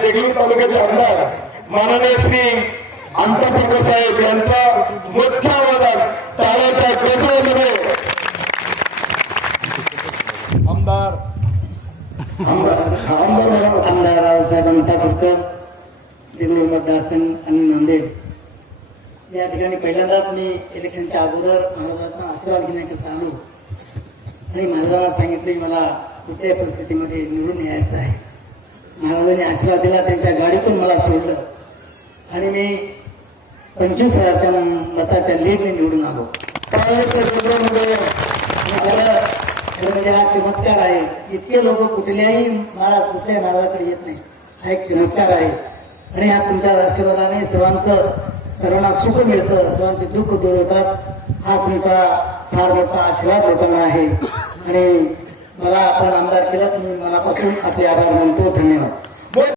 देगलूर तालुक्याचे आमदार माननीय श्री अंतप्रभू साहेब यांचा मोठ्या आवाजात टाळ्याच्या गजरामध्ये आमदार रावसाहेब अंतापूरकर देगलूर मतदारसंघ आणि नांदेड या ठिकाणी पहिल्यांदाच मी इलेक्शनच्या अगोदर महाराजांचा आशीर्वाद घेण्याकरता आलो आणि महाराजांना सांगितले मला कुठल्याही परिस्थितीमध्ये निवडून यायचं आहे. महाराजांनी आशीर्वाद दिला, त्यांच्या गाडीतून मला सोडलं आणि मी 25,000च्या मताच्या लीडने निवडून आलो. म्हणजे हा चमत्कार आहे. इतके लोक कुठल्याही कुठल्याही महाराजाकडे येत नाही. हा एक चमत्कार आहे आणि हा तुमच्या आशीर्वादाने सर्वांना सुख मिळतं, सर्वांचे दुःख दूर होतात. हा तुमचा फार मोठा आशीर्वाद लोकांना आहे आणि मला आपण आमदार केला, तुम्ही मनापासून आपले आभार मानतो. धन्यवाद.